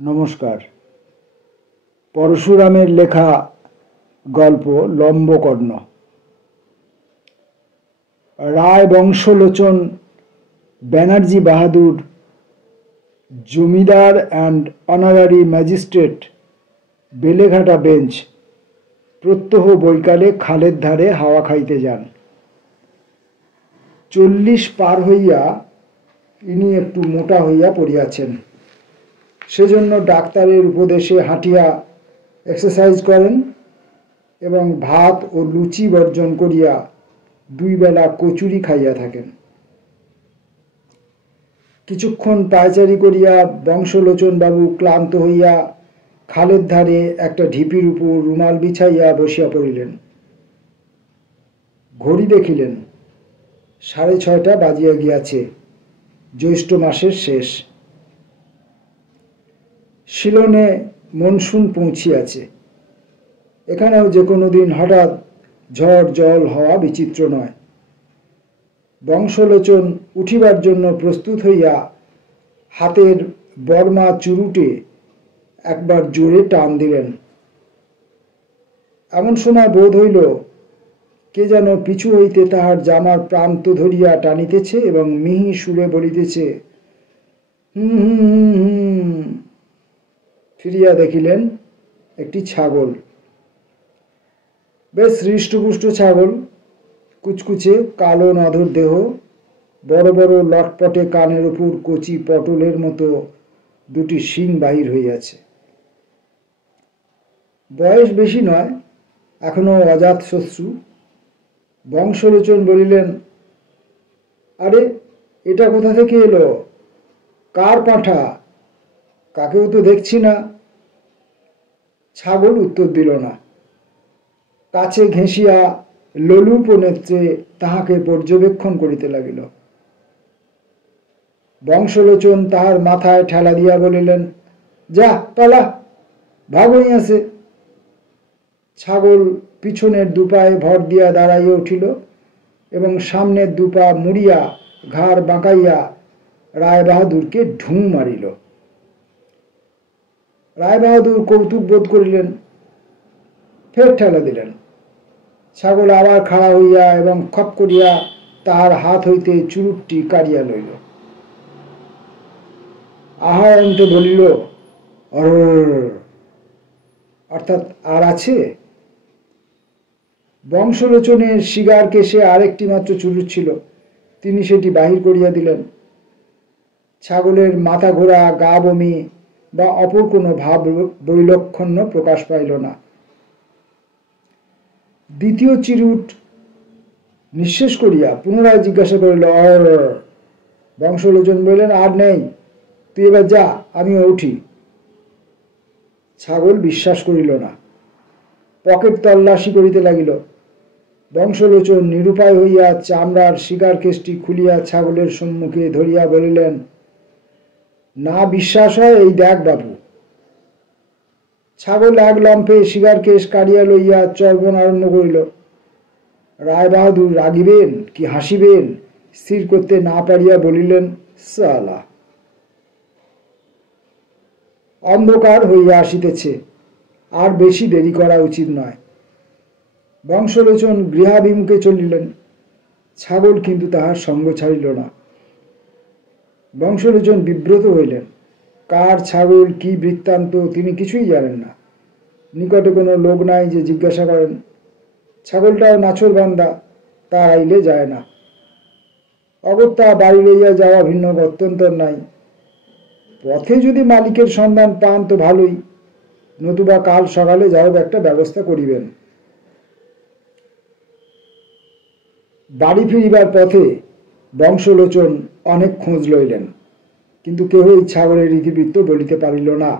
নমস্কার। পরশুরামের লেখা গল্প Lambakarna. Rai Bansalochan Banerjee Bahadur, zamindar and honorary magistrate, Beleghata bench, প্রত্যহ বৈকালে খালের ধারে হাওয়া খাইতে যান। 40 পার হইয়া ইনি একটু মোটা হইয়া পড়িয়াছেন। সেজন্য ডাক্তারের উপদেশে হাঁটিয়া এক্সারসাইজ করেন এবং ভাত ও লুচি বর্জন করিয়া 2 বেলা কচুরি খাইয়া থাকেন। কিছুক্ষণ পায়চারি করিয়া বংশলোচন বাবু ক্লান্ত হইয়া খালের ধারে একটা ঢিপির উপর রুমাল বিছাইয়া বসিয়া পড়িলেন। ঘড়ি দেখিলেন, 6:30 বাজিয়া গিয়াছে। জ্যৈষ্ঠ মাসের শেষ। শিলনে মনসুন পৌঁছিয়াছে। এখানেও যে কোনো দিন হঠাৎ ঝড় জল হওয়া বিচিত্র নয়। বংশলোচন উঠিবার জন্য প্রস্তুত হইয়া হাতের বর্মা চুরুটে একবার জোরে টান দিলেন। এমন সময় বোধ হইল কে যেন পিছু হইতে তাহার জামার প্রান্ত ধরিয়া টানিতেছে এবং মিহি সুরে বলিতেছে, ফিরিয়া দেখিলেন একটি ছাগল। বেশ হৃষ্টপুষ্ট ছাগল, কুচকুচে কালো নধর দেহ, বড় বড় লটপটে কানের উপর কচি পটলের মতো 2টি শিং বাহির হইয়াছে। বয়স বেশি নয়, এখনো অজাত শত্রু। বংশলোচন বলিলেন, আরে এটা কোথা থেকে এলো? কার পাঁঠা? কাকেও তো দেখছি না। ছাগল উত্তর দিল না। কাছে ঘেঁষিয়া লোলুপ নেত্রে তাহাকে পর্যবেক্ষণ করিতে লাগিল। বংশলোচন তাহার মাথায় ঠেলা দিয়া বলিলেন, যা পালা, ভাগ হইয়াছে। ছাগল পিছনের 2 পায়ে ভর দিয়া দাঁড়াইয়া উঠিল এবং সামনের 2 পা মুড়িয়া ঘাড় বাঁকাইয়া রায়বাহাদুরকে ঢুঁ মারিল। রায়বাহাদুর কৌতুক বোধ করিলেন, ফের ঠেলা দিলেন। ছাগল আবার খাড়া হইয়া এবং খপ করিয়া তাহার হাত হইতে চুরুটটি কাড়িয়া লইল। আহারান্তে বলিল, অর্থাৎ আর আছে। বংশলোচনের শিগার কেশে আরেকটি মাত্র চুরুট ছিল, তিনি সেটি বাহির করিয়া দিলেন। ছাগলের মাথা ঘোরা, গা বমি বা অপর কোনো ভাব বৈলক্ষণ্য প্রকাশ পাইল না। দ্বিতীয় চিরুট নিঃশেষ করিয়া পুনরায় জিজ্ঞাসা করিল, বংশলোচন বললেন, আর নেই, তুই এবার যা, আমিও উঠি। ছাগল বিশ্বাস করিল না, পকেট তল্লাশি করিতে লাগিল। বংশলোচন নিরুপায় হইয়া চামড়ার শিগার কেশটি খুলিয়া ছাগলের সম্মুখে ধরিয়া বলিলেন, না বিশ্বাস হয় এই দেখ বাবু। ছাগল এক লম্ফে শিগার কেশ কাড়িয়া লইয়া চর্বণ আরম্ভ করিল। রায়বাহাদুর রাগিবেন কি হাসিবেন স্থির করতে না পারিয়া বলিলেন, সালা। অন্ধকার হইয়া আসিতেছে, আর বেশি দেরি করা উচিত নয়। বংশলোচন গৃহাভিমুখে চলিলেন। ছাগল কিন্তু তাহার সঙ্গ ছাড়িল না। বংশলোচন বিব্রত হইলেন। কার ছাগল, কি বৃত্তান্ত তিনি কিছুই জানেন না। নিকটে কোনো লোক নাই যে জিজ্ঞাসা করেন। ছাগলটাও নাছোড়বান্দা, তার আইলে যায় না। অগত্যা বাড়ি লইয়া যাওয়া ভিন্ন গত্যন্তর নাই। পথে যদি মালিকের সন্ধান পান তো ভালোই, নতুবা কাল সকালে যাও একটা ব্যবস্থা করিবেন। বাড়ি ফিরিবার পথে বংশলোচন অনেক খোঁজ লইলেন, কিন্তু কেহই ছাগলের ইতিবৃত্ত বলিতে পারিল না।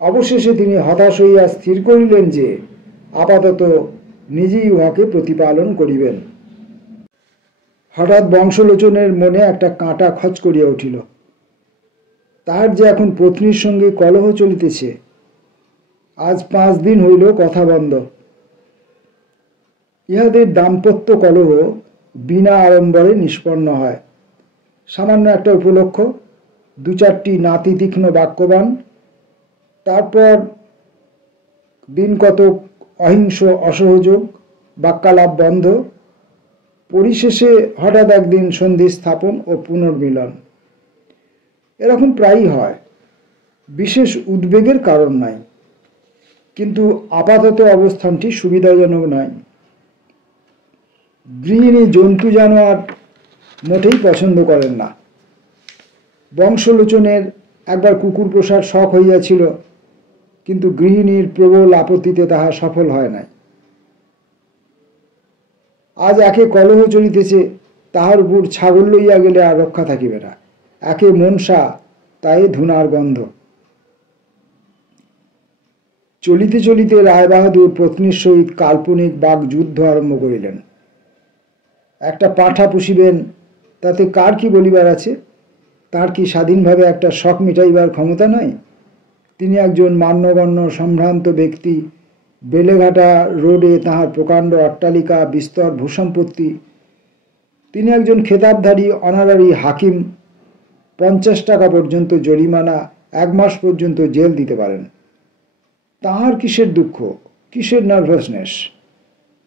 অবশেষে তিনি হতাশ হইয়া স্থির করিলেন যে আপাতত নিজেই উহাকে প্রতিপালন করিবেন। হঠাৎ বংশলোচনের মনে একটা কাঁটা খচ করিয়া উঠিল। তাহার যে এখন পত্নীর সঙ্গে কলহ চলিতেছে। আজ 5 দিন হইল কথা বন্ধ। ইহাদের দাম্পত্য কলহ বিনা আড়ম্বরে নিষ্পন্ন হয়। সামান্য একটা উপলক্ষ, দু চারটি নাতি তীক্ষ্ণ বাক্যবান, তারপর দিন কতক অহিংস অসহযোগ, বাক্যালাপ বন্ধ, পরিশেষে হঠাৎ একদিন সন্ধি স্থাপন ও পুনর্মিলন। এরকম প্রায়ই হয়, বিশেষ উদ্বেগের কারণ নাই, কিন্তু আপাতত অবস্থানটি সুবিধাজনক নয়। গৃহিণী জন্তু জানোয়ার মোটেই পছন্দ করেন না। বংশলোচনের একবার কুকুর পোষার শখ হইয়াছিল, কিন্তু গৃহিণীর প্রবল আপত্তিতে তাহা সফল হয় নাই। আজ একে কলহ চলিতেছে, তাহার উপর ছাগল লইয়া গেলে আর রক্ষা থাকিবে না। একে মনসা, তাই ধুনার গন্ধ। চলিতে চলিতে রায়বাহাদুর পত্নীর সহিত কাল্পনিক বাগযুদ্ধ আরম্ভ করিলেন। একটা পাঁঠা পুষিবেন, তাতে কার কি বলিবার আছে? তার কি স্বাধীনভাবে একটা শখ মিটাইবার ক্ষমতা নাই? তিনি একজন মান্যগণ্য সম্ভ্রান্ত ব্যক্তি, বেলেঘাটা রোডে তাহার প্রকাণ্ড অট্টালিকা, বিস্তর ভূসম্পত্তি। তিনি একজন খেতাবধারী অনারারি হাকিম, 50 টাকা পর্যন্ত জরিমানা, 1 মাস পর্যন্ত জেল দিতে পারেন। তাহার কিসের দুঃখ, কিসের নার্ভাসনেস?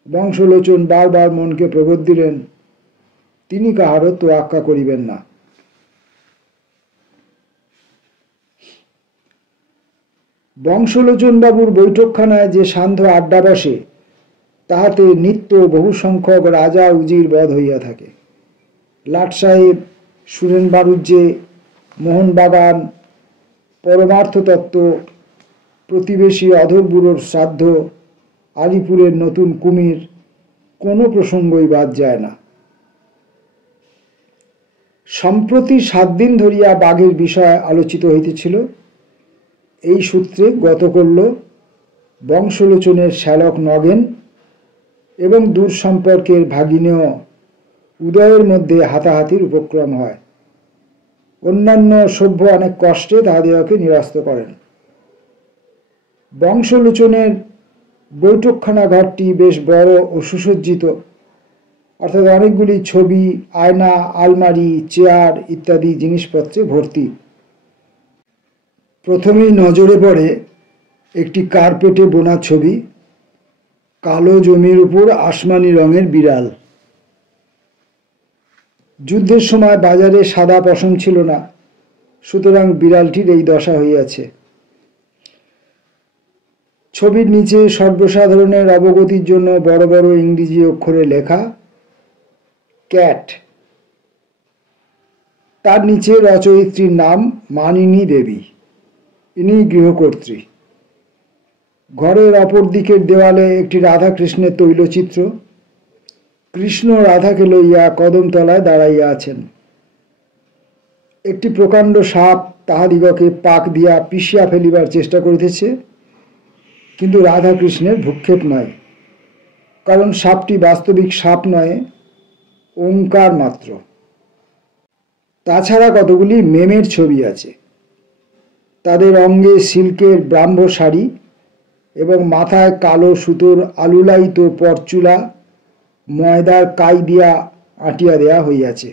বংশলোচন বারবার মনকে প্রবোধ দিলেন, তিনি কাহারও তোয়াক্কা করিবেন না। বংশলোচন বাবুর বৈঠকখানায় যে সান্ধ্য আড্ডা বসে, তাহাতে নিত্য বহু সংখ্যক রাজা উজির বধ হইয়া থাকে। লাট সাহেব, সুরেন বাড়ুজ্জে, মোহনবাগান, পরমার্থ তত্ত্ব, প্রতিবেশী অধর বুড়োর শ্রাদ্ধ, আলিপুরের নতুন কুমির, কোনো প্রসঙ্গই বাদ যায় না। সম্প্রতি 7 দিন ধরিয়া বাঘের বিষয় আলোচিত হইতেছিল। এই সূত্রে গত করল বংশলোচনের শ্যালক নগেন এবং দূর সম্পর্কের ভাগিনেয় উদয়ের মধ্যে হাতাহাতির উপক্রম হয়। অন্যান্য সভ্য অনেক কষ্টে তাহাদিগকে নিরস্ত করেন। বংশলোচনের বৈঠকখানা ঘরটি বেশ বড় ও সুসজ্জিত, অর্থাৎ অনেকগুলি ছবি, আয়না, আলমারি, চেয়ার ইত্যাদি জিনিসপত্রে ভর্তি। প্রথমেই নজরে পড়ে একটি কার্পেটে বোনা ছবি, কালো জমির উপর আসমানি রঙের বিড়াল। যুদ্ধের সময় বাজারে সাদা পশম ছিল না, সুতরাং বিড়ালটির এই দশা হইয়াছে। ছবির নিচে সর্বসাধারণের অবগতির জন্য বড় বড় ইংরেজি অক্ষরে লেখা ক্যাট। তার নিচে রচয়িত্রীর নাম মানিনী দেবী, ইনি গৃহকর্ত্রী। ঘরের অপর দিকের দেওয়ালে একটি রাধাকৃষ্ণের তৈলচিত্র। কৃষ্ণ রাধাকে লইয়া কদমতলায় দাঁড়াইয়া আছেন। একটি প্রকাণ্ড সাপ তাহাদিগকে পাক দিয়া পিষিয়া ফেলিবার চেষ্টা করিতেছে, কিন্তু রাধাকৃষ্ণের ভ্রুক্ষেপ নয়, কারণ সাপটি বাস্তবিক সাপ নয়, ওঙ্কার মাত্র। তাছাড়া কতগুলি মেমের ছবি আছে। তাদের অঙ্গে সিল্কের ব্রাহ্ম শাড়ি এবং মাথায় কালো সুতোর আলুলায়িত পরচুলা, ময়দার কাই দিয়া আঁটিয়া দেয়া হইয়াছে।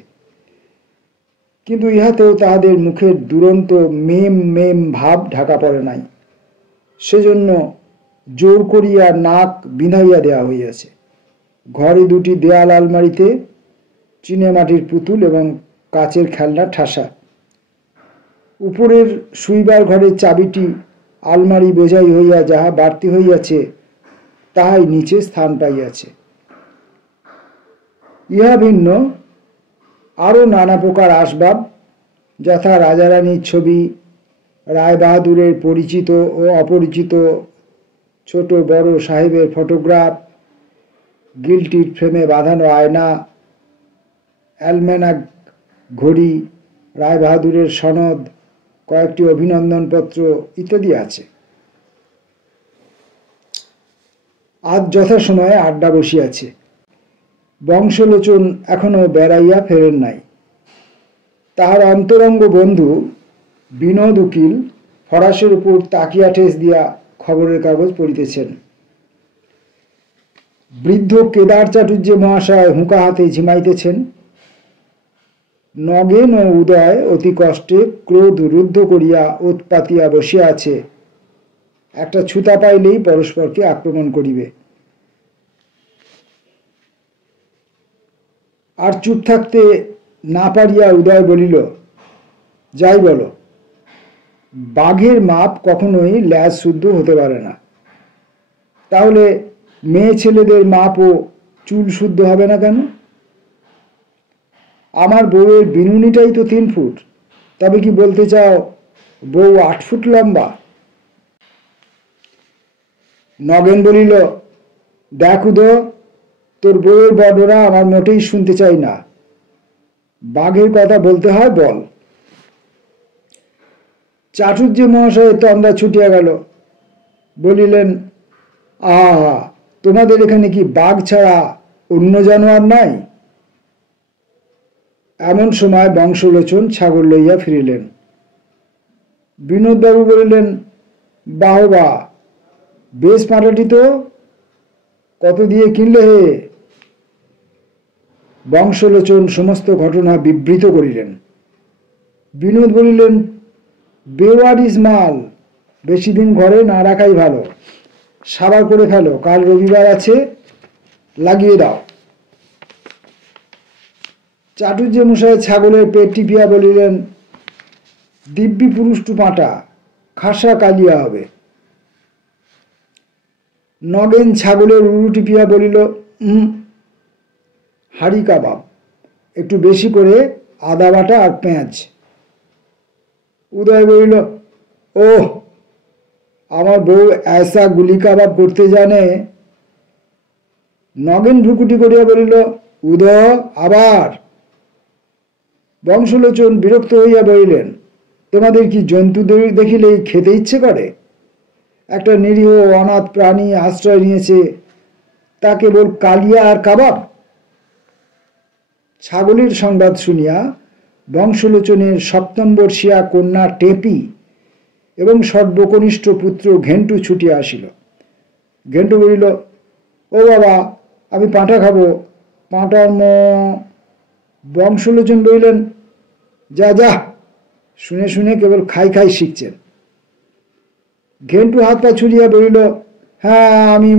কিন্তু ইহাতেও তাহাদের মুখের দুরন্ত মেম মেম ভাব ঢাকা পড়ে নাই, সেজন্য জোর করিয়া নাক বিঁধাইয়া দেয়া হইয়াছে। ঘরে 2টি দেয়াল আলমারিতে চিনেমাটির পুতুল এবং কাচের খেলনা ঠাসা। উপরের শুইবার ঘরের চাবিটি আলমারি বোঝাই হইয়া যাহা বাড়তি হইয়াছে, তাহাই নিচে স্থান পাইয়াছে। ইহা ভিন্ন আরও নানা প্রকার আসবাব, যথা রাজারানীর ছবি, রায়বাহাদুরের পরিচিত ও অপরিচিত ছোট বড় সাহেবের ফটোগ্রাফ, গিল্টির ফ্রেমে বাঁধানো আয়না, অ্যালম্যানাক ঘড়ি, রায়বাহাদুরের সনদ, কয়েকটি অভিনন্দনপত্র ইত্যাদি আছে। আজ যথাসময়ে আড্ডা বসিয়াছে। বংশলোচন এখনো বেড়াইয়া ফেরেন নাই। তাহার অন্তরঙ্গ বন্ধু বিনোদ উকিল ফরাসের উপর তাকিয়া ঠেস দিয়া খবরের কাগজ পড়িতেছেন। বৃদ্ধ কেদার চাটুর্যে মহাশয় হুঁকা হাতে ঝিমাইতেছেন। নগেন ও উদয় অতি কষ্টে ক্রোধ রুদ্ধ করিয়া ওত পাতিয়া বসিয়া আছে, একটা ছুতা পাইলেই পরস্পরকে আক্রমণ করিবে। আর চুপ থাকতে না পারিয়া উদয় বলিল, যাই বলো, বাঘের মাপ কখনোই ল্যাজ শুদ্ধ হতে পারে না, তাহলে মেয়ে ছেলেদের মাপ ও চুল শুদ্ধ হবে না কেন? আমার বউয়ের বিনুনিটাই তো 3 ফুট, তবে কি বলতে চাও বউ 8 ফুট লম্বা? নগেন বলিল, দেখ উদয়, তোর বউয়ের বর্ণনা আমার মোটেই শুনতে চাই না, বাঘের কথা বলতে হয় বল। চাটুর্য মহাশয় তন্দা ছুটিয়া গেল, বলিলেন, আহা, তোমাদের এখানে কি বাঘ ছাড়া অন্য জানোয়ার নাই? এমন সময় বংশলোচন ছাগল লইয়া ফিরিলেন। বিনোদবাবু বলিলেন, বাহবা, বেশ পাঁটাটি তো, কত দিয়ে কিনলে হে? বংশলোচন সমস্ত ঘটনা বিবৃত করিলেন। বিনোদ বলিলেন, বেওয়ারিশ মাল, বেশি দিন ঘরে না রাখাই ভালো, সাবার করে ফেলো, কাল রবিবার আছে, লাগিয়ে দাও। চাটুর্য মশাই ছাগলের পেট টিপিয়া বলিলেন, দিব্যি পুরুষ্টু পাঁটা, খাসা কালিয়া হবে। নগেন ছাগলের উরু টিপিয়া বলিল, হাড়ি কাবাব, একটু বেশি করে আদা বাটা আর পেঁয়াজ। উদয় বলিল, ওহ, আমার বউ ऐसा গুলি কাবাব করতে জানে। নগেন ভ্রুকুটি করিয়া বলিল, উদয় আবার? বংশলোচন বিরক্ত হইয়া বলিলেন, তোমাদের কি জন্তু দেখিলেই খেতে ইচ্ছে করে? একটা নিরীহ অনাথ প্রাণী আশ্রয় নিয়েছে, তা কেবল কালিয়া আর কাবাব? ছাগলের সংবাদ শুনিয়া বংশলোচনের 7ম বর্ষীয়া কন্যা টেপি এবং সর্বকনিষ্ঠ পুত্র ঘেন্টু ছুটিয়া আসিল। ঘেন্টু বলিল, ও বাবা, আমি পাঁঠা খাবো, পাঁঠার বংশলোচন বলিলেন, যা যা, শুনে শুনে কেবল খাই খাই শিখছেন। ঘেন্টু হাত পা ছুড়িয়া বলিল, হ্যাঁ, আমি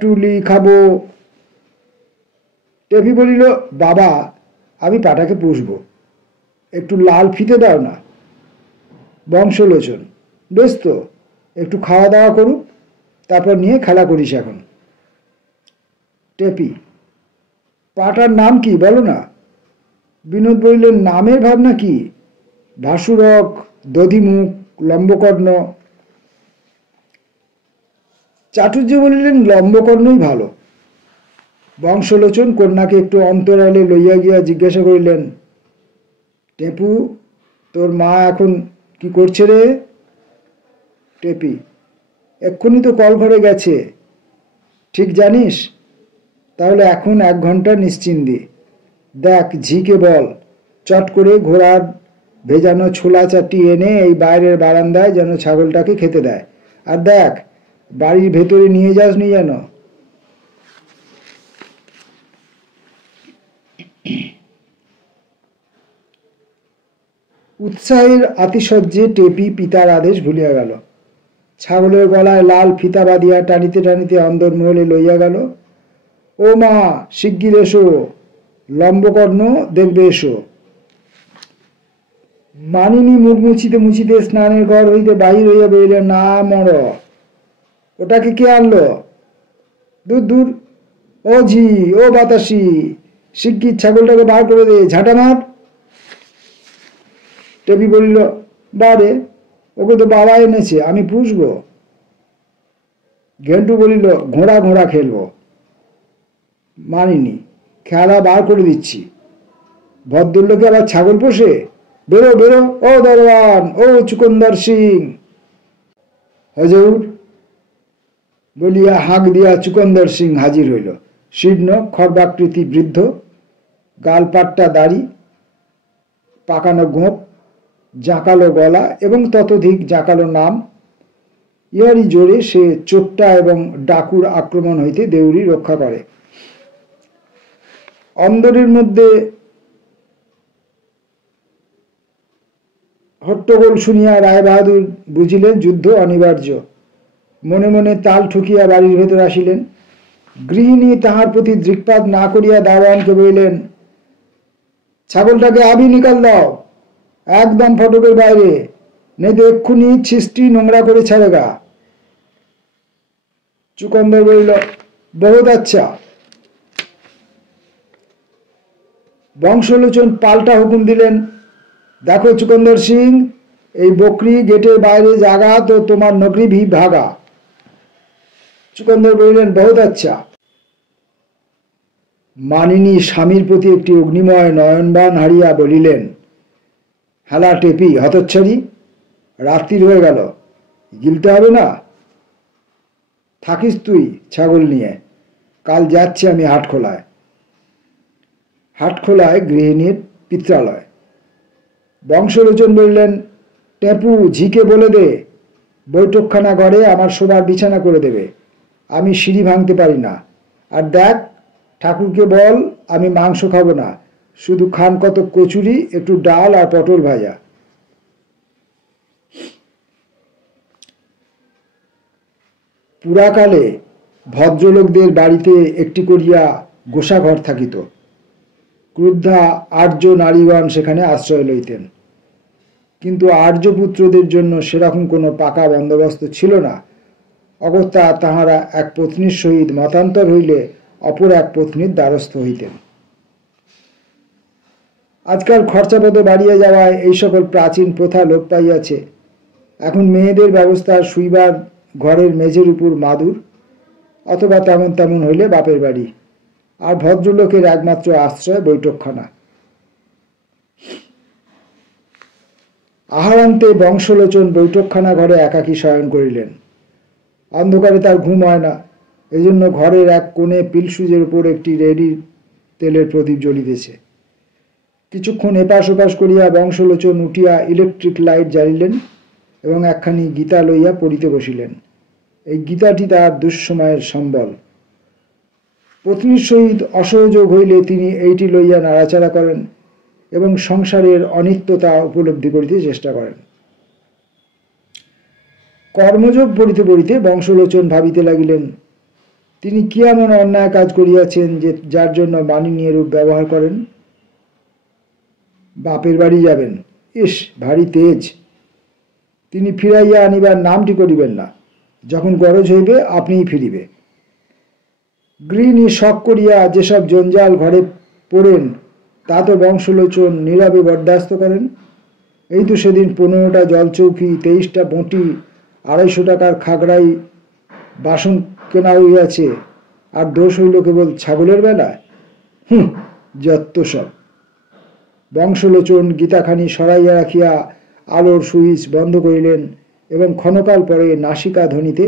টুলি খাবো। টেপি বলিল, বাবা, আমি পাঁঠাকে পুষবো, একটু লাল ফিতে দাও না। বংশলোচন, বেশ তো, একটু খাওয়া দাওয়া করুক, তারপর নিয়ে খেলা করিস এখন। টেপি, পাঁঠার নাম কি বলো না? বিনোদ বলিলেন, নামের ভাবনা কি? ভাসুরক, দধিমুখ, লম্বকর্ণ। চাটুর্য বলিলেন, লম্বকর্ণই ভালো। বংশলোচন কন্যাকে একটু অন্তরালে লইয়া গিয়া জিজ্ঞাসা করিলেন, টেপু, তোর মা এখন কি করছে রে? টেপি, এক্ষুনি তো কল ঘরে গেছে। ঠিক জানিস? তাহলে এখন 1 ঘন্টা নিশ্চিন্দি। দেখ, ঝিকে বল, চট করে ঘোড়ার ভেজানো ছোলা চাটি এনে এই বাইরের বারান্দায় যেন ছাগলটাকে খেতে দেয়। আর দেখ, বাড়ির ভেতরে নিয়ে যাসনি যেন। উৎসাহের আতিশয্যে টেপি পিতার আদেশ ভুলিয়া গেল। ছাগলের গলায় লাল ফিতা বাঁধিয়া টানিতে টানিতে অন্দরমহলে লইয়া গেল। ও মা, শিগগির এসো, লম্বকর্ণ দেখবে এসো। মানিনী মুখ মুছিতে মুছিতে স্নানের ঘর হইতে বাহির হইয়া বলিলেন, না মর, ওটাকে কে আনলো? দূর দূর, ও ঝি, ও বাতাসি, শিগগির ছাগলটাকে বার করে দে, ঝাঁটা মার। টেপি বলিল, বারে, ওকে তো বাবা এনেছে, আমি পুষবো। ঘেন্টু বলিল, ঘোড়া ঘোড়া খেলবো। মানিনি, খেলা বার করে দিচ্ছি। ভদ্রলোকে আবার ছাগল পোষে? বেরো বেরো, ও দরওয়ান, ও চুকন্দর সিং। হজুর বলিয়া হাঁক দিয়া চুকন্দর সিং হাজির হইল। শীর্ণ খর্বাকৃতি বৃদ্ধ, গালপাট্টা দাড়ি, পাকানো গোঁপ, জাঁকালো গলা এবং ততোধিক জাঁকালো নাম। ইহারই জোরে সে চোট্টা এবং ডাকুর আক্রমণ হইতে দেউড়ি রক্ষা করে। অন্দরের মধ্যে হট্টগোল শুনিয়া রায়বাহাদুর বুঝিলেন যুদ্ধ অনিবার্য। মনে মনে তাল ঠুকিয়া বাড়ির ভেতর আসিলেন। গৃহিণী তাহার প্রতি দৃকপাত না করিয়া দারোয়ানকে বলিলেন, ছাগলটাকে আবি নিকাল দাও, একদম ফটকের বাইরে, নেই তো এক্ষুনি ছিষ্টি নোংরা করে ছাড়েগা। চুকন্দর বলিল, বহুত আচ্ছা। বংশলোচন পাল্টা হুকুম দিলেন, দেখো চুকন্দর সিং, এই বকরি গেটের বাইরে জাগা তো তোমার নকরি ভি ভাগা। চুকন্দর বলিলেন, বহুত আচ্ছা। মানিনী স্বামীর প্রতি একটি অগ্নিময় নয়নবাণ হারিয়া বলিলেন, হালা টেপি হতচ্ছাড়ি, রাত্রির হয়ে গেল, গিলতে হবে না? থাকিস তুই ছাগল নিয়ে, কাল যাচ্ছি আমি হাটখোলায়। হাটখোলায় গৃহিণীর পিত্রালয়। বংশলোচন বললেন, টেপু ঝিকে বলে দে বৈঠকখানা ঘরে আমার শোবার বিছানা করে দেবে, আমি সিঁড়ি ভাঙতে পারি না। আর দেখ, ঠাকুরকে বল আমি মাংস খাবো না, শুধু খান কত কচুরি, একটু ডাল আর পটল ভাজা। পুরাকালে ভদ্রলোকদের বাড়িতে একটি করিয়া গোসাঘর থাকিত। ক্রুদ্ধা আর্য নারীগণ সেখানে আশ্রয় লইতেন। কিন্তু আর্যপুত্রদের জন্য সেরকম কোনো পাকা বন্দোবস্ত ছিল না। অগত্যা তাহারা এক পত্নীর সহিত মতান্তর হইলে অপর এক পত্নীর দ্বারস্থ হইতেন। আজকাল খরচাপত্র বাড়িয়া যাওয়ায় এই সকল প্রাচীন প্রথা লোপ পাইয়াছে। এখন মেয়েদের ব্যবস্থা শুইবার ঘরের মেঝের উপর মাদুর, অথবা তেমন তেমন হইলে বাপের বাড়ি, আর ভদ্রলোকের একমাত্র আশ্রয় বৈঠকখানা। আহারান্তে বংশলোচন বৈঠকখানা ঘরে একাকী শয়ন করিলেন। অন্ধকারে তার ঘুম হয় না, এজন্য ঘরের এক কোণে পিলসুজের উপর একটি রেডি তেলের প্রদীপ জ্বলিতেছে। কিছুক্ষণ এপাশ ওপাশ করিয়া বংশলোচন উঠিয়া ইলেকট্রিক লাইট জ্বালিলেন এবং একখানি গীতা লইয়া পড়িতে বসিলেন। এই গীতাটি তার দুঃসময়ের সম্বল। পত্নীর সহিত অসহযোগ হইলে তিনি এইটি লইয়া নাড়াচাড়া করেন এবং সংসারের অনিত্যতা উপলব্ধি করিতে চেষ্টা করেন। কর্মযোগ পড়িতে পড়িতে বংশলোচন ভাবিতে লাগিলেন, তিনি কি এমন অন্যায় কাজ করিয়াছেন যে যার জন্য মানিনী এরূপ ব্যবহার করেন? বাপের বাড়ি যাবেন, ইস ভারী তেজ। তিনি ফিরাইয়া আনিবার নামটি করিবেন না, যখন গরজ হইবে আপনিই ফিরিবে। গৃহিণী শখ করিয়া যেসব জঞ্জাল ঘরে পড়েন তা তো বংশলোচন নীরবে বরদাস্ত করেন। এই তো সেদিন 15টা জলচৌকি, 23টা বঁটি, 250 টাকার খাগড়াই বাসন কেনা হইয়াছে, আর দোষ হইল কেবল ছাগলের বেলায়। যত সব। বংশলোচন গীতাখানি সরাইয়া রাখিয়া আলোর সুইচ বন্ধ করিলেন এবং ক্ষণকাল পরে নাসিকা ধ্বনিতে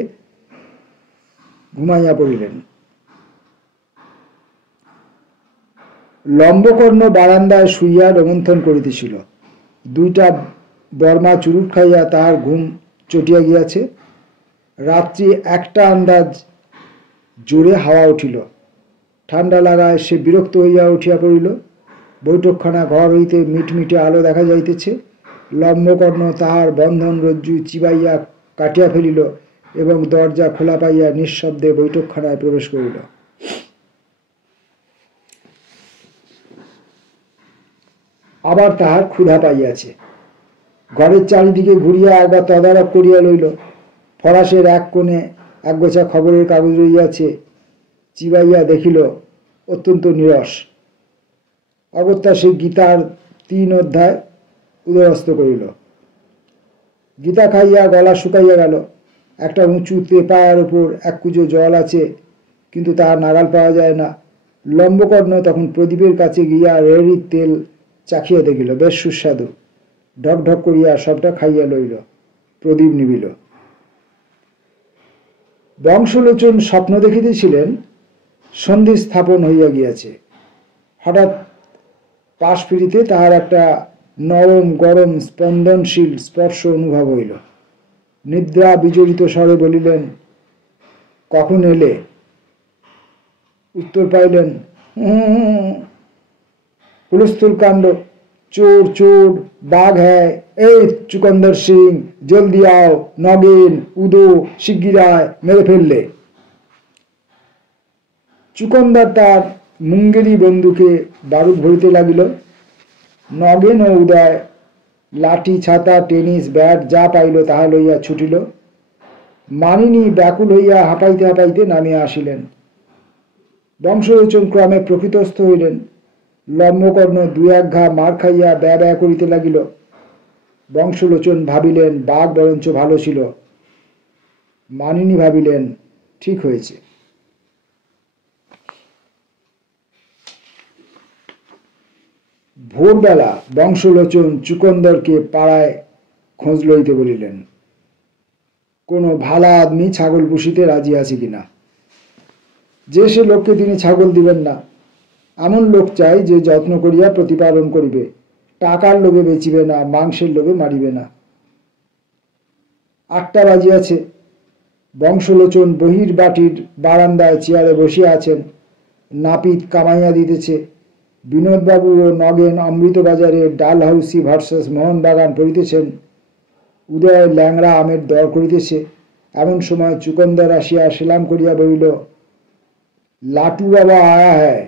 ঘুমাইয়া পড়িলেন। লম্বকর্ণ বারান্দায় শুইয়া রোমন্থন করিতেছিল। 2টা বর্মা চুরুট খাইয়া তাহার ঘুম চটিয়া গিয়াছে। রাত্রি 1টা আন্দাজ জোরে হাওয়া উঠিল। ঠান্ডা লাগায় সে বিরক্ত হইয়া উঠিয়া পড়িল। বৈঠকখানা ঘর হইতে মিটমিটে আলো দেখা যাইতেছে। লম্বকর্ণ তাহার বন্ধন রজ্জু চিবাইয়া কাটিয়া ফেলিল এবং দরজা খোলা পাইয়া নিঃশব্দে বৈঠকখানায় প্রবেশ করিল। আবার তাহার ক্ষুধা পাইয়াছে। ঘরের চারিদিকে ঘুরিয়া একবার তদারক করিয়া লইল। ফরাসের এক কোণে একগোছা খবরের কাগজ রইয়াছে। চিবাইয়া দেখিল অত্যন্ত নিরস। অগত্যা সে গীতার 3 অধ্যায় উদয়স্ত করিল। গীতা খাইয়া গলা শুকাইয়া গেল। একটা উঁচু তেপায়ার উপর এক কুজো জল আছে, কিন্তু তাহার নাগাল পাওয়া যায় না। লম্বকর্ণ তখন প্রদীপের কাছে গিয়া রেড়ির তেল চাখিয়া দেখিল, বেশ সুস্বাদু। ঢক ঢক করিয়া সবটা খাইয়া লইল। প্রদীপ নিবিল। বংশলোচন স্বপ্ন দেখিতেছিলেন সন্ধি স্থাপন হইয়া গিয়াছে। হঠাৎ পাশ ফিরিতে তাহার একটা নরম গরম স্পন্দনশীল স্পর্শ অনুভব হইল। নিদ্রা বিজড়িত স্বরে বলিলেন, কখন এলে? উত্তর পাইলেন, হুলস্থুল কাণ্ড, चोर चोर बाघ है, ए चुकंदर सिंह जल्दी आओ, नगेन उदो शिगगिर आय, मेरे फेलले। चुकंदर तार मुंगेरी बंदुके बारूद भरिते लागिल। नगेन ओ उदय लाठी छाता टेनिस बैट जा पाइल ताहा लइया छुटिल। मानिनी व्याकुल हइया हाঁপাইতে हाঁপাইতে नामिया आसिलेन। बंशलोचन क्रमे प्रकृतस्थ हইলেন। लम्बकर्ण दुই এক ঘা मार खाइया ব্যা ব্যা करिते लागिल। बंशलोचन भाबिलेन बाघ बरঞ্চ भालो छिल। मानिनी भाबिलेन ठीक हয়েছে। भोरबेला बंशलोचन चुकंदरके पाड़ाय खोज लইতে বলিলেন। কোনো ভালা आदमी ছাগল পুষিতে রাজি আছে কিনা। যে সে লোককে তিনি ছাগল দিবেন না। এমন লোক চাই যে যত্ন করিয়া প্রতিপালন করিবে, টাকার লোভে বেচিবে না, মাংসের লোভে মারিবে না। ৮টা বাজিয়াছে। বংশলোচন বহির বাটির বারান্দায় চেয়ারে বসিয়া আছেন। নাপিত কামাইয়া দিতেছে। বিনোদবাবু ও নগেন অমৃতবাজারে ডালহাউসি ভার্সাস মোহনবাগান পড়িতেছেন। উদয় ল্যাংড়া আমের দর করিতেছে। এমন সময় চুকন্দর আসিয়া সেলাম করিয়া বলিল, লাটু বাবা আয়া হ্যায়।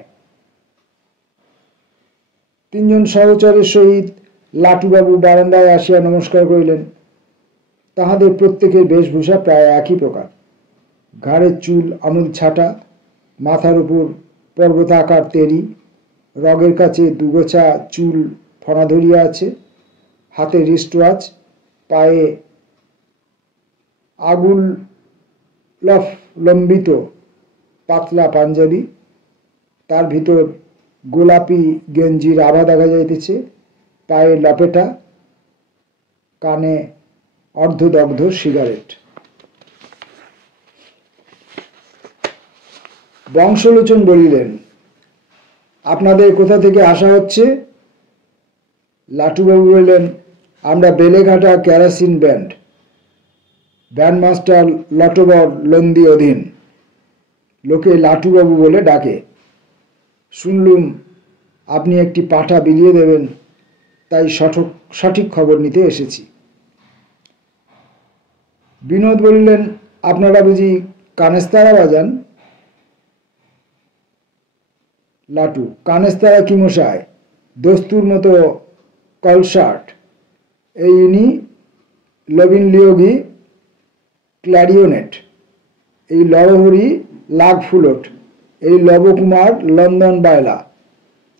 তিনজন সহচরের সহিত লাটুবাবু বারান্দায় আসিয়া নমস্কার করিলেন। তাহাদের প্রত্যেকের বেশভূষা প্রায় একই প্রকার। ঘাড়ের চুল আমূল ছাটা, মাথার উপর পর্বতাকার তেরি, রগের কাছে দুগোছা চুল ফণা ধরিয়া আছে, হাতে রিস্টওয়াচ, পায়ে আগুল লম্বিত পাতলা পাঞ্জাবি, তার ভিতর গোলাপি গেঞ্জির আভা দেখা যাইতেছে, পায়ে লপেটা, কানে অর্ধদগ্ধ সিগারেট। বংশলোচন বলিলেন, আপনাদের কোথা থেকে আসা হচ্ছে? লাটুবাবু বললেন, আমরা বেলেঘাটা কেরাসিন ব্যান্ড, ব্যান্ডমাস্টার লটবর লন্দি অধীন। লোকে লাটুবাবু বলে ডাকে। শুনলুম আপনি একটি পাঠা বিলিয়ে দেবেন, তাই সঠিক খবর নিতে এসেছি। বিনোদ বলিলেন, আপনারা বুঝি কানেস্তারা বাজান? লাটু, কানেস্তারা কি মশাই, দস্তুর মতো কলশার্ট, এই ইনি লবিন লিওগি ক্ল্যারিওনেট, এই লরহরি লাগ ফুলট, এই লবকুমার লন্ডন বায়লা,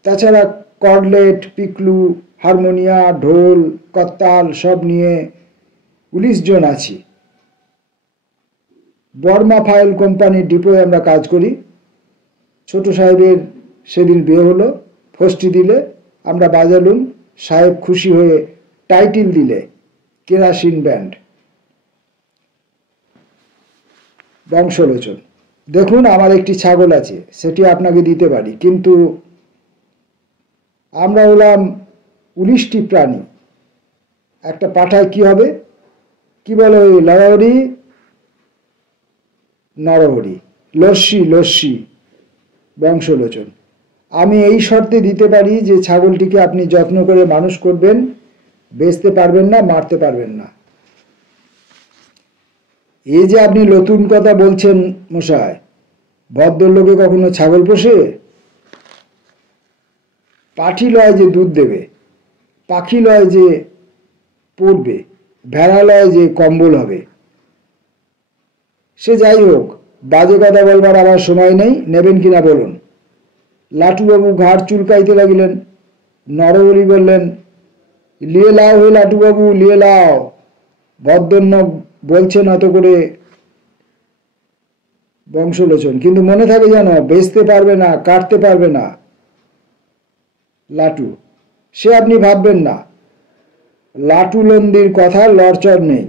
তাছাড়া কর্ডলেট, পিকলু, হারমোনিয়া, ঢোল, কত্তাল সব নিয়ে 19 জন আছি। বর্মা ফাইল কোম্পানির ডিপোয় আমরা কাজ করি। ছোট সাহেবের সেদিন বিয়ে হলো, ফষ্টি দিলে, আমরা বাজালুম, সাহেব খুশি হয়ে টাইটেল দিলে কেরাসিন ব্যান্ড। বংশলোচন, দেখুন আমার একটি ছাগল আছে, সেটি আপনাকে দিতে পারি, কিন্তু আমরা হলাম 19টি প্রাণী, একটা পাঠায় কি হবে? কি বলে ওই লড়হরি নরহরি, লস্যি লস্যি। বংশলোচন, আমি এই শর্তে দিতে পারি যে ছাগলটিকে আপনি যত্ন করে মানুষ করবেন, বেচতে পারবেন না, মারতে পারবেন না। এই যে আপনি নতুন কথা বলছেন মশাই, ভদ্রলোকে কখনো ছাগল পোষে? পাঠি লয় যে দুধ দেবে, পাখি লয় যে পড়বে, ভেড়া লয় যে কম্বল হবে। সে যাই হোক, বাজে কথা বলবার আমার সময় নেই, নেবেন কিনা বলুন। লাটুবাবু ঘাড় চুলকাইতে লাগিলেন। নরহরি বললেন, লিয়ে লাও হে লাটুবাবু, লিয়ে লাও, ভদ্রন্য বলছেন অত করে। বংশলোচন, কিন্তু মনে থাকে যেন, বেচতে পারবে না, কাটতে পারবে না। লাটু, সে আপনি ভাববেন না, লাটু লন্দির কথা লড়চড় নেই।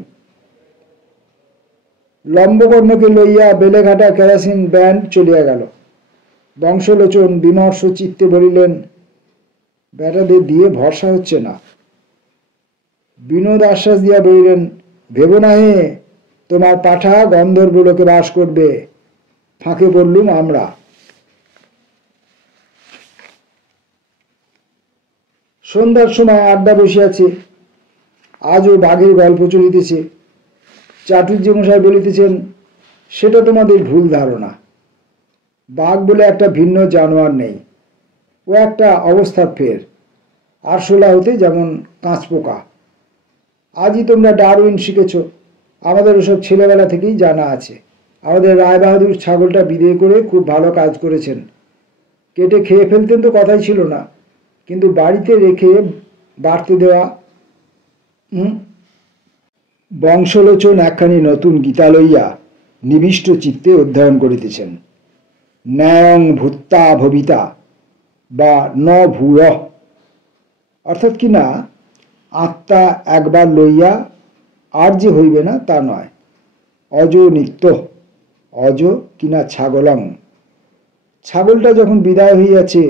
লম্বকর্ণকে লইয়া বেলেঘাটা কেরাসিন ব্যান্ড চলিয়া গেল। বংশলোচন বিমর্ষ চিত্তে বলিলেন, বেটাদের দিয়ে ভরসা হচ্ছে না। বিনোদ আশ্বাস দিয়া বলিলেন, ভেবো না হে, তোমার পাঠা গন্ধর্ব লোকে বাস করবে। ফাঁকে বললুম আমরা। সন্ধ্যার সময় আড্ডা বসিয়াছে, আজও বাঘের গল্প চলিতেছে। চাটুর্যে মশাই বলিতেছেন, সেটা তোমাদের ভুল ধারণা। বাঘ বলে একটা ভিন্ন জানোয়ার নেই, ও একটা অবস্থার ফের, আরশোলা হতে যেমন কাঁচপোকা। আজই তোমরা ডারউইন শিখেছ, আমাদের ওসব ছেলেবেলা থেকেই জানা আছে। আমাদের রায়বাহাদুর ছাগলটা বিদেয় করে খুব ভালো কাজ করেছেন। কেটে খেয়ে ফেলতেন তো কথাই ছিল না, কিন্তু বাড়িতে রেখে বাড়তে দেওয়া। বংশলোচন একখানি নতুন গীতা লইয়া নিবিষ্ট চিত্তে অধ্যয়ন করিতেছেন। ন্যায়ং ভূত্তা ভবিতা বা ন ভূয়, অর্থাৎ কিনা আত্মা একবার লইয়া আর যে হইবে না তা নয়। অজ নিত্য, অজ কিনা ছাগলং। ছাগলটা যখন বিদায় হইয়াছে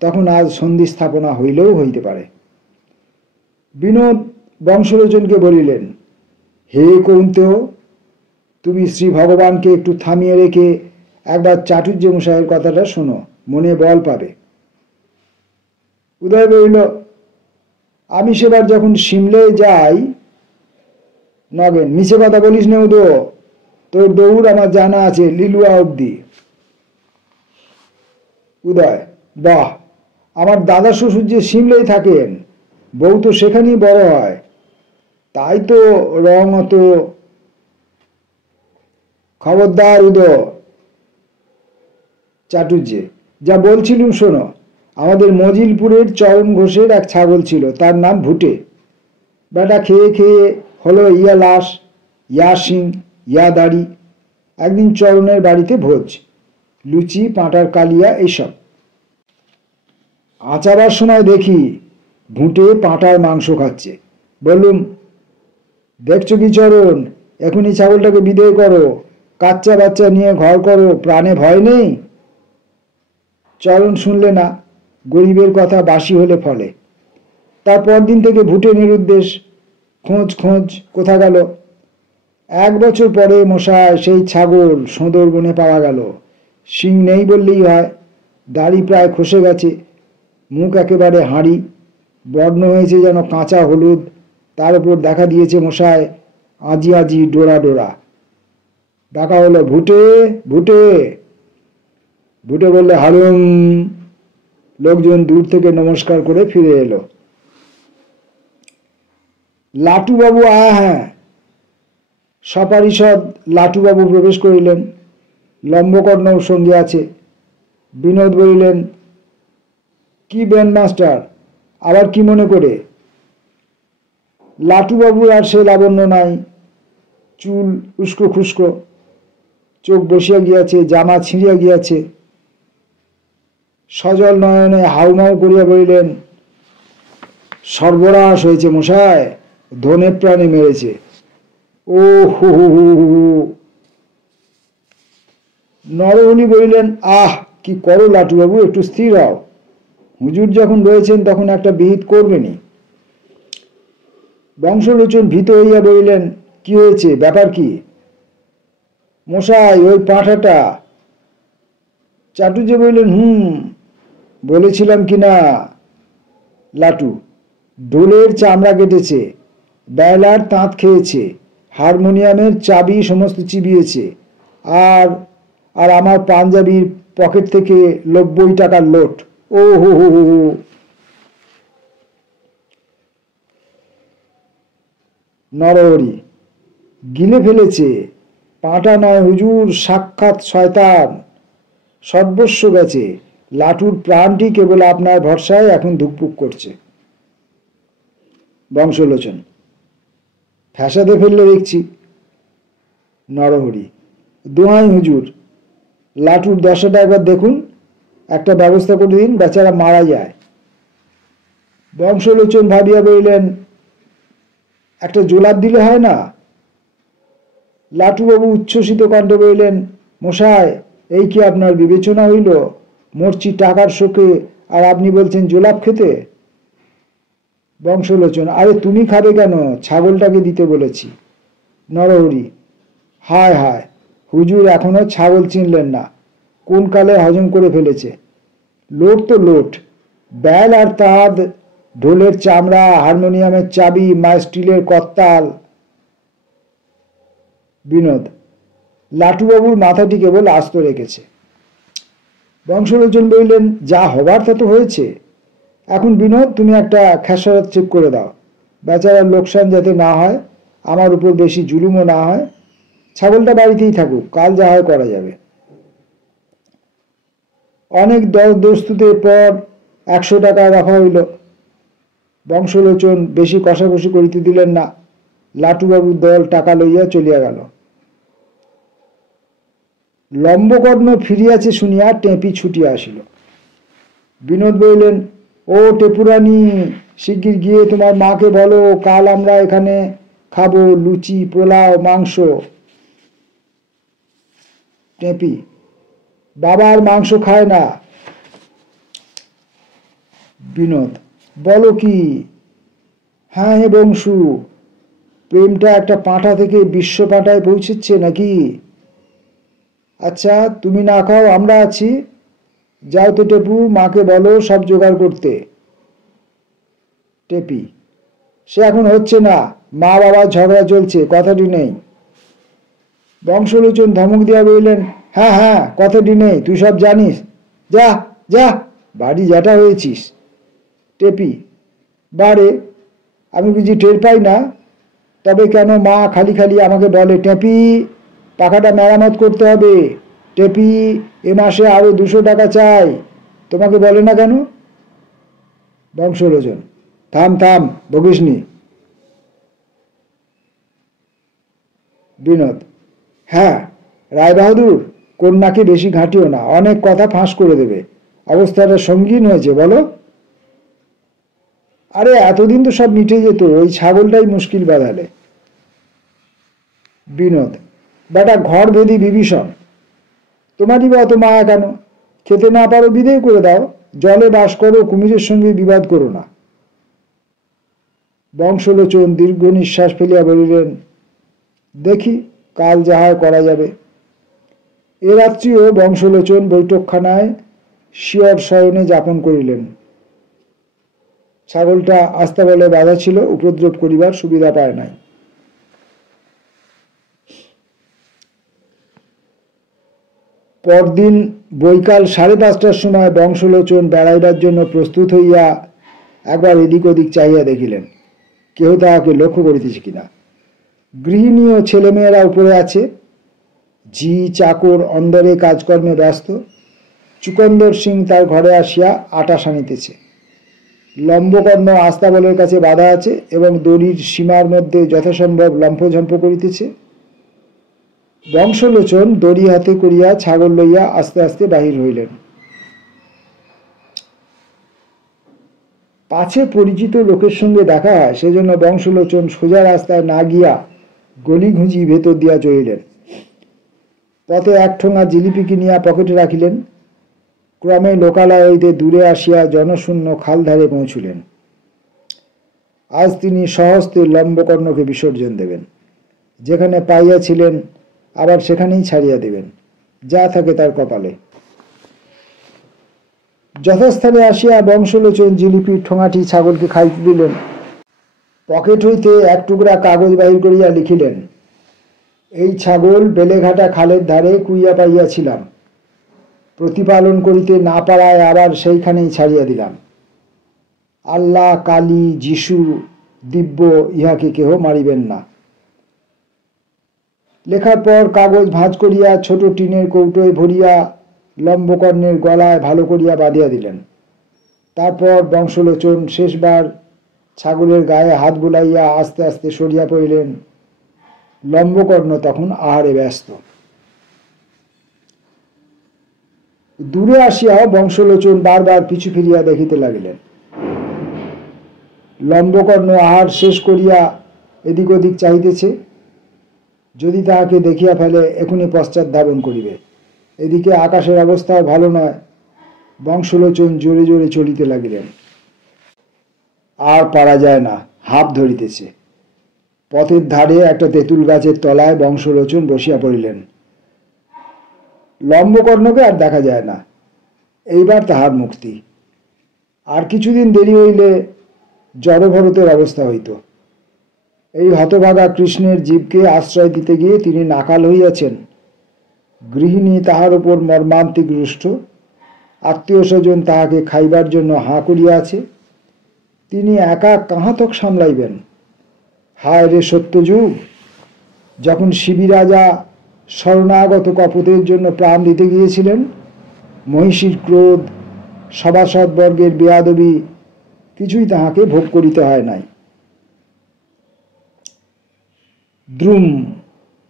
তখন আজ সন্ধি স্থাপনা হইলেও হইতে পারে। বিনোদ বংশলোচনকে বলিলেন, হে কৌন্তেয়, তুমি শ্রী ভগবানকে একটু থামিয়ে রেখে একবার চাটুর্য মশাইয়ের কথাটা শোনো, মনে বল পাবে। উদয় বলিল, আমি সেবার যখন সিমলে যাই। নগেন, মিছে কথা বলিস নে উদো, তোর দৌড় আমার জানা আছে লিলুয়া অব্দি। উদয়, বাহ, আমার দাদা শ্বশুর যে সিমলেই থাকেন, বউ তো সেখানেই বড় হয়, তাই তো রং অত। খবরদার উদো। চাটুর্যে, যা বলছিলুম শোনো। আমাদের মজিলপুরের চরণ ঘোষের এক ছাগল ছিল, তার নাম ভুটে। বেটা খেয়ে খেয়ে হলো ইয়া লাশ, ইয়া শিং, ইয়া দাড়ি। একদিন চরণের বাড়িতে ভোজ, লুচি, পাঁটার কালিয়া, এইসব। আচাবার সময় দেখি ভুটে পাঁটার মাংস খাচ্ছে। বললুম, দেখছো কি চরণ, এখনই ছাগলটাকে বিদেয় করো, কাচ্চা বাচ্চা নিয়ে ঘর করো, প্রাণে ভয় নেই। চরণ শুনলে না, গরিবের কথা বাসি হলে ফলে। তারপর দিন থেকে ভুটে নিরুদ্দেশ, খোঁজ খোঁজ, কোথা গেল। 1 বছর পরে মশায় সেই ছাগল সুন্দরবনে পাওয়া গেল। শিং নেই বললেই হয়, দাড়ি প্রায় খসে গেছে, মুখ একেবারে হাঁড়ি, বর্ণ হয়েছে যেন কাঁচা হলুদ, তার উপর দেখা দিয়েছে মশায় আজি আজি ডোরা ডোরা। ডাকা হলো, ভুটে ভুটে। ভুটে বললে, হারুম। লোকজন দূর থেকে নমস্কার করে ফিরে এলো। লাটুবাবু আয়া হ্যাঁ। সপারিষদ লাটুবাবু প্রবেশ করিলেন, লম্বকর্ণও সঙ্গে আছে। বিনোদ বলিলেন, কি ব্যান্ড মাস্টার, আবার কি মনে করে? লাটুবাবুর আর সে লাবণ্য নাই, চুল উস্কো খুস্কো, চোখ বসিয়া গিয়াছে, জামা ছিঁড়িয়া গিয়াছে। সজল নয়নে হাউমাউ করিয়া বলিলেন, সর্বনাশ হয়েছে মশাই, ধনে প্রাণে মেরেছে। ও হু হু হু হু। নরহরি বলিলেন, আহ, কি করো লাটুবাবু, একটু স্থির হও। হুজুর যখন রয়েছেন তখন একটা বিহিত করবেনই। বংশলোচন ভীত হইয়া বলিলেন, কি হয়েছে, ব্যাপার কি? মশাই, ওই পাঁঠাটা। চাটুর্যে বলিলেন, বলেছিলাম কি না। লাটু, ঢোলের চামড়া কেটেছে, বেলার তাঁত খেয়েছে, হারমোনিয়ামের চাবি সমস্ত চিবিয়েছে, আর আর আমার পাঞ্জাবির পকেট থেকে 90 টাকার লোট। ও হো হো হো হো। নরহরি, গিলে ফেলেছে, পাঁটা নয় হুজুর, সাক্ষাৎ শয়তান, সর্বস্ব গেছে। লাটুর প্রাণটি কেবল আপনার ভরসায় এখন ধুকপুক করছে। বংশলোচন, ফ্যাসাদে ফেললে দেখছি। নরহরি, দোহাই হুজুর, লাটুর দশাটা একবার দেখুন, একটা ব্যবস্থা করে দিন, বেচারা মারা যায়। বংশলোচন ভাবিয়া বলিলেন, একটা জোলাপ দিলে হয় না? লাটুবাবু উচ্ছ্বসিত কণ্ঠে বলিলেন, মশাই, এই কি আপনার বিবেচনা হইল? মরছি টাকার শোকে, আর আপনি বলছেন জোলাপ খেতে? বংশলোচন, আরে তুমি খাবে কেন, ছাগলটাকে দিতে বলেছি। নরহরি, হায় হায়, হুজুর এখনো ছাগল চিনলেন না, কোন কালে হজম করে ফেলেছে। লোট তো লোট, বেল আর তাঁত ঢোলের চামড়া, হারমোনিয়ামের চাবি, মাইস্টিলের করতাল। বিনোদ: লাটুবাবুর মাথাটি কেবল আস্ত রেখেছে। বংশলোচন বললেন, যা হবার তা তো হয়েছে। এখন বিনোদ, তুমি একটা খেসারত চেক করে দাও। বেচারার লোকসান যাতে না হয়, আমার উপর বেশি জুলুমও না হয়। ছাগলটা বাড়িতেই থাকুক, কাল যা হয় করা যাবে। অনেক দস্তুতের পর 100 টাকা রাখা হইল। বংশলোচন বেশি কষাকষি করিতে দিলেন না। লাটুবাবুর দল টাকা লইয়া চলিয়া গেল। লম্বকর্ণ ফিরিয়াছে শুনিয়া টেপি ছুটিয়া আসিল। বিনোদ বললেন, ও টেপুরানি, শিগগির গিয়ে তোমার মাকে বলো, কাল আমরা এখানে খাবো লুচি, পোলাও, মাংস। টেপি: বাবা আর মাংস খায় না। বিনোদ: বলো কি? হ্যাঁ হে বংশু, প্রেমটা একটা পাঁঠা থেকে বিশ্ব পাঁঠায় পৌঁছেছে নাকি? আচ্ছা, তুমি না খাও, আমরা আছি। যাও তো টেপু, মাকে বলো সব জোগাড় করতে। টেপি: সে এখন হচ্ছে না, মা বাবার ঝগড়া চলছে, কথাটি নেই। বংশলোচন ধমক দিয়া বললেন, হ্যাঁ হ্যাঁ, কথাটি নেই, তুই সব জানিস, যা যা, বাড়ি জ্যাঠা হয়েছিস। টেপি: বারে, আমি বুঝি টের পাই না? তবে কেন মা খালি খালি আমাকে বলে, টেপি পাখাটা মেরামত করতে হবে, টেপি এ মাসে আরো 200 টাকা চাই, তোমাকে বলে না কেন? বংশলোচন: থাম থাম, বকিসনি। বিনোদ: হ্যাঁ রায়বাহাদুর, কন্যাকে বেশি ঘাঁটিও না, অনেক কথা ফাঁস করে দেবে। অবস্থাটা সঙ্গীন হয়েছে, বলো। আরে এতদিন তো সব মিটে যেত, ওই ছাগলটাই মুশকিল বাঁধালে। বিনোদ: বেটা ঘর বেঁধি বিভীষণ, তোমারই বা অত মায়া কেন? খেতে না পারো বিদেয় করে দাও, জলে বাস করো, কুমিরের সঙ্গে বিবাদ করো না। বংশলোচন দীর্ঘ নিঃশ্বাস ফেলিয়া বলিলেন, দেখি কাল যাহা করা যাবে। এ রাত্রিও বংশলোচন বৈঠকখানায় শিয়র শয়নে যাপন করিলেন। ছাগলটা আস্তাবলে বাঁধা ছিল, উপদ্রব করিবার সুবিধা পায় নাই। পরদিন বৈকাল 5:30টার সময় বংশলোচন বেড়াইবার জন্য প্রস্তুত হইয়া একবার এদিক ওদিক চাহিয়া দেখিলেন, কেহ তাহাকে লক্ষ্য করিতেছে কিনা। গৃহিণী ও ছেলেমেয়েরা উপরে আছে, ঝি চাকর অন্দরে কাজকর্মে ব্যস্ত। চুকন্দর সিং তার ঘরে আসিয়া আটা সানিতেছে। লম্বকর্ণ আস্তাবলের কাছে বাধা আছে এবং দড়ির সীমার মধ্যে যথাসম্ভব লম্ফঝম্প করিতেছে। বংশলোচন দড়ি হাতে করিয়া ছাগল লইয়া আস্তে আস্তে বাহির হইলেন। পাছে পরিচিত লোকের সঙ্গে দেখা হয়, সেজন্য বংশলোচন সোজা রাস্তায় না গিয়া গলি ঘুঁজি ভেতর দিয়া চলিলেন। পথে 1 ঠোঙা জিলিপি কিনিয়া পকেটে রাখিলেন। ক্রমে লোকালয় হইতে দূরে আসিয়া জনশূন্য খাল ধারে পৌঁছিলেন। আজ তিনি সহস্তে লম্বকর্ণকে বিসর্জন দেবেন। যেখানে পাইয়াছিলেন আবার সেখানেই ছাড়িয়া দেবেন, যা থাকে তার কপালে। যথাস্থানে আসিয়া বংশলোচন জিলিপির ঠোঙাটি ছাগলকে খাইতে দিলেন। পকেট হইতে 1 টুকরা কাগজ বাহির করিয়া লিখিলেন, এই ছাগল বেলেঘাটা খালের ধারে কুইয়া পাইয়াছিলাম, প্রতিপালন করিতে না পারায় আবার সেইখানেই ছাড়িয়া দিলাম। আল্লাহ, কালী, যিশু, দিব্য ইহাকে কেহ মারিবেন না। লেখার পর কাগজ ভাঁজ করিয়া ছোট টিনের কৌটোয় ভরিয়া লম্বকর্ণের গলায় ভালো করিয়া বাঁধিয়া দিলেন। তারপর বংশলোচন শেষবার ছাগলের গায়ে হাত বুলাইয়া আস্তে আস্তে সরিয়া পড়িলেন। লম্বকর্ণ তখন আহারে ব্যস্ত। দূরে আসিয়াও বংশলোচন বারবার পিছু ফিরিয়া দেখিতে লাগিলেন। লম্বকর্ণ আহার শেষ করিয়া এদিক ওদিক চাহিতেছে। যদি তাহাকে দেখিয়া ফেলে এখনই পশ্চাৎ ধাবন করিবে। এদিকে আকাশের অবস্থাও ভালো নয়। বংশলোচন জোরে জোরে চলিতে লাগিলেন। আর পারা যায় না, হাঁপ ধরিতেছে। পথের ধারে একটা তেঁতুল গাছের তলায় বংশলোচন বসিয়া পড়িলেন। লম্বকর্ণকে আর দেখা যায় না। এইবার তাহার মুক্তি। আর কিছুদিন দেরি হইলে জড়ভরতের অবস্থা হইত। এই হতভাগা কৃষ্ণের জীবকে আশ্রয় দিতে গিয়ে তিনি নাকাল হইয়াছেন। গৃহিণী তাহার উপর মর্মান্তিক রুষ্ট, আত্মীয় স্বজন তাহাকে খাইবার জন্য হাঁ করিয়া আছে। তিনি একা কাহাতক সামলাইবেন? হায় রে সত্যযুগ! যখন শিবি রাজা শরণাগত কপতের জন্য প্রাণ দিতে গিয়েছিলেন, মহিষীর ক্রোধ, সভাসদবর্গের বেয়াদবি কিছুই তাহাকে ভোগ করিতে হয় নাই। দ্রুম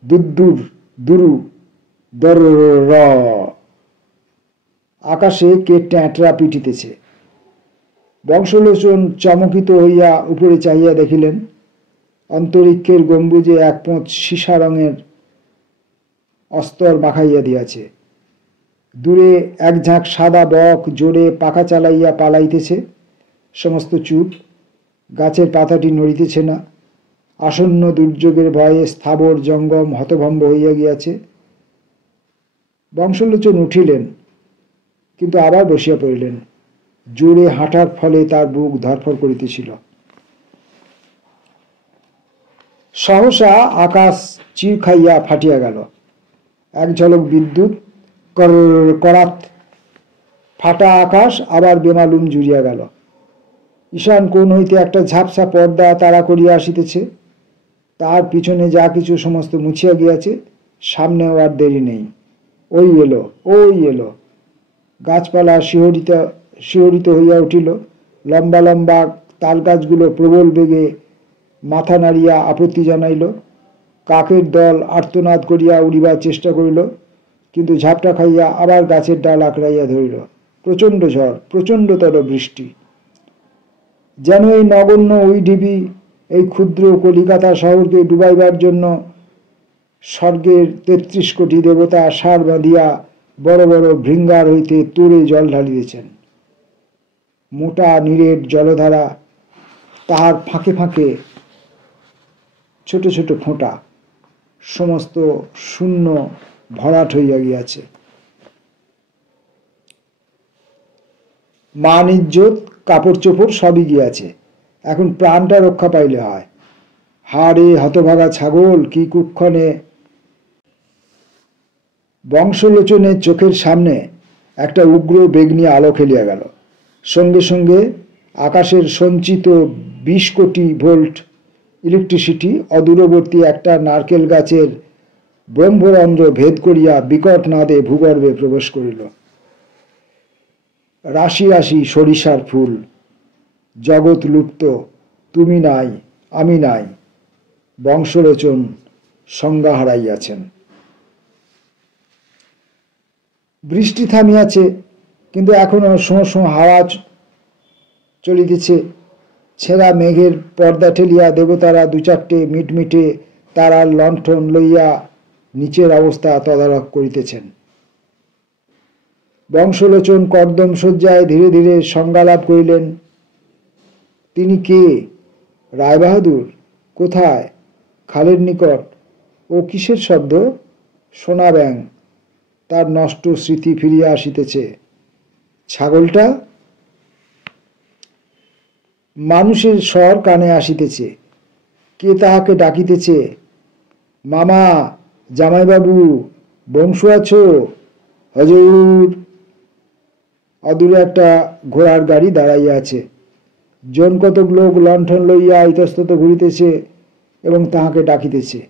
দুদ্দুর দুরু দর, আকাশে কে ট্যাঁটরা পিটিতেছে। বংশলোচন চমকিত হইয়া উপরে চাহিয়া দেখিলেন, অন্তরিক্ষের গম্বুজে এক পোঁচ সীসা রঙের অস্তর মাখাইয়া দিয়াছে। দূরে এক ঝাঁক সাদা বক জোরে পাখা চালাইয়া পালাইতেছে। সমস্ত চুপ, গাছের পাতাটি নড়িতেছে না। আসন্ন দুর্যোগের ভয়ে স্থাবর জঙ্গম হতভম্ব হইয়া গিয়াছে। বংশলোচন উঠিলেন, কিন্তু আবার বসিয়া পড়িলেন। জোরে হাঁটার ফলে তার বুক ধরফর করিতেছিল। সহসা আকাশ চির খাইয়া ফাটিয়া গেল। এক ঝলক বিদ্যুৎ, করাত। ফাটা আকাশ আবার বেমালুম জুড়িয়া গেল। ঈশান কোণ হইতে একটা ঝাপসা পর্দা তাড়া করিয়া আসিতেছে। তার পিছনে যা কিছু সমস্ত মুছিয়া গিয়াছে। সামনেও আর দেরি নেই। ওই এলো, ওই এলো। গাছপালা শিহরিত হইয়া উঠিল। লম্বা লম্বা তাল গাছগুলো প্রবল বেগে মাথা নাড়িয়া আপত্তি জানাইল। কাকের দল আর্তনাদ করিয়া উড়িবার চেষ্টা করিল, কিন্তু ঝাপটা খাইয়া আবার গাছের ডাল আঁকড়াইয়া ধরিল। প্রচণ্ড ঝড়, প্রচণ্ডতর বৃষ্টি। যেন এই নগণ্য ওই ঢিবি, এই ক্ষুদ্র কলিকাতা শহরকে ডুবাইবার জন্য স্বর্গের ৩৩ কোটি দেবতা সার বাঁধিয়া বড় বড় ভৃঙ্গার হইতে তোরে জল ঢালিতেছেন। মোটা নীরের জলধারা, তাহার ফাঁকে ফাঁকে ছোট ছোট ফোঁটা, সমস্ত শূন্য ভরাট হইয়া গিয়াছে। মান ইজ্জত, কাপড় চোপড় সবই গিয়াছে। এখন প্রাণটা রক্ষা পাইলে হয়। হাড়ে হতভাগা ছাগল, কি কুক্ষণে! বংশলোচনের চোখের সামনে একটা উগ্র বেগনি আলো খেলিয়া গেল। সঙ্গে সঙ্গে আকাশের সঞ্চিত ২০ কোটি ভোল্ট ইলেকট্রিসিটি অদূরবর্তী একটা নারকেল গাছের ব্রহ্মরন্ধ্র ভেদ করিয়া বিকট নাদে ভূগর্ভে প্রবেশ করিল। রাশি রাশি সরিষার ফুল। জগৎ লুপ্ত, তুমি নাই, আমি নাই। বংশলোচন সংজ্ঞা হারাইয়াছেন। বৃষ্টি থামিয়াছে, কিন্তু এখনো শোঁ শোঁ হাওয়া চলিতেছে। ছেঁড়া মেঘের পর্দা ঠেলিয়া দেবতারা দু চারটে মিটমিটে তারার লণ্ঠন লইয়া নিচের অবস্থা তদারক করিতেছেন। বংশলোচন কর্দম শয্যায় ধীরে ধীরে সংজ্ঞালাভ করিলেন। তিনি কে? রায়বাহাদুর? কোথায়? খালের নিকট। ও কিসের শব্দ? সোনা ব্যাং। তার নষ্ট স্মৃতি ফিরিয়া আসিতেছে। ছাগলটা? মানুষের স্বর কানে আসিতেছে। কে তাহাকে ডাকিতেছে? মামা, জামাইবাবু, বংশু আছো? হজুর। অদূরে একটা ঘোড়ার গাড়ি দাঁড়াইয়া আছে। জন কতক লোক লণ্ঠন লইয়া ইতস্তত ঘুরিতেছে এবং তাহাকে ডাকিতেছে।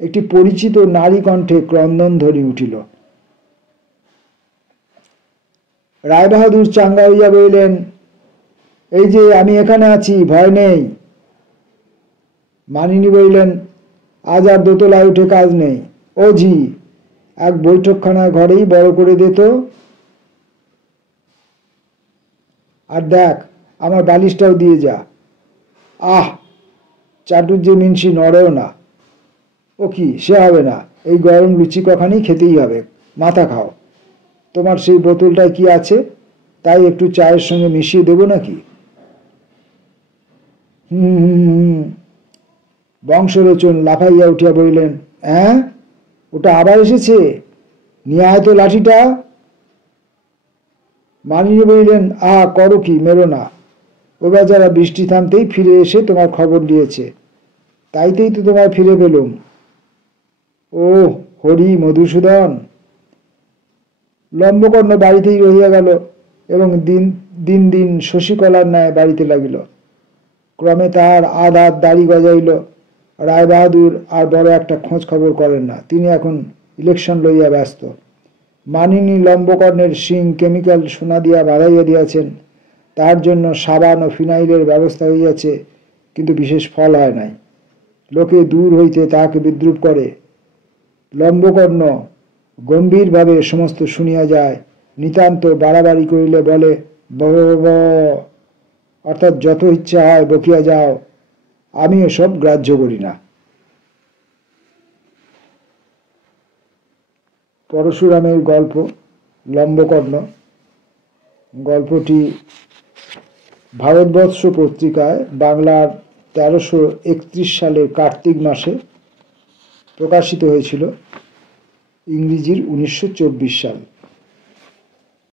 একটি পরিচিত নারী কণ্ঠে ক্রন্দন ধ্বনি উঠিল। রায়বাহাদুর চাঙ্গা হইয়া বলিলেন, এই যে আমি এখানে আছি, ভয় নেই। মানিনী বলিলেন, আজ আর দোতলায় উঠে কাজ নেই। ও ঝি, এক বৈঠকখানার ঘরেই বড় করে দে তো। আর দেখ, আমার বালিশটাও দিয়ে যা। আহ, চাটুর্যে মিনসি নড়েও না। ও কি, সে হবে না। এই গরম লুচি কখানি খেতেই হবে। মাথা খাও। তোমার সেই বোতলটায় কি আছে, তাই একটু চায়ের সঙ্গে মিশিয়ে দেব নাকি? বংশলোচন লাফাইয়া উঠিয়া বলিলেন, হ্যাঁ, ওটা আবার এসেছে? নিয়ে আয় তো লাঠিটা। মানিনী বলিলেন, করো কি, মেরো না। ও বেচারা বৃষ্টি থামতেই ফিরে এসে তোমার খবর নিয়েছে, তাইতেই তো তোমায় ফিরে পেলুম। ও হরি মধুসূদন। লম্বকর্ণ বাড়িতেই রহিয়া গেল এবং দিন দিন দিন শশীকলার ন্যায় বাড়িতে লাগিল। ক্রমে তাহার আধ দাড়ি গজাইল। রায়বাহাদুর আর বড় একটা খোঁজ খবর করেন না, তিনি এখন ইলেকশন লইয়া ব্যস্ত। মানিনী লম্বকর্ণের শিং কেমিক্যাল সোনা দিয়া বাঁধাইয়া দিয়াছেন, তার জন্য সাবান ও ফিনাইলের ব্যবস্থা হইয়াছে, কিন্তু বিশেষ ফল হয় নাই। লোকে দূর হইতে তাহাকে বিদ্রুপ করে। লম্বকর্ণ গম্ভীরভাবে সমস্ত শুনিয়া যায়, নিতান্ত বাড়াবাড়ি করিলে বলে ব, অর্থাৎ যত ইচ্ছা হয় বকিয়া যাও, আমি এসব গ্রাহ্য করি না। পরশুরামের গল্প লম্বকর্ণ। গল্পটি ভারতবর্ষ পত্রিকায় বাংলার 1331 সালের কার্তিক মাসে প্রকাশিত হয়েছিল, ইংরেজির 1924 সাল।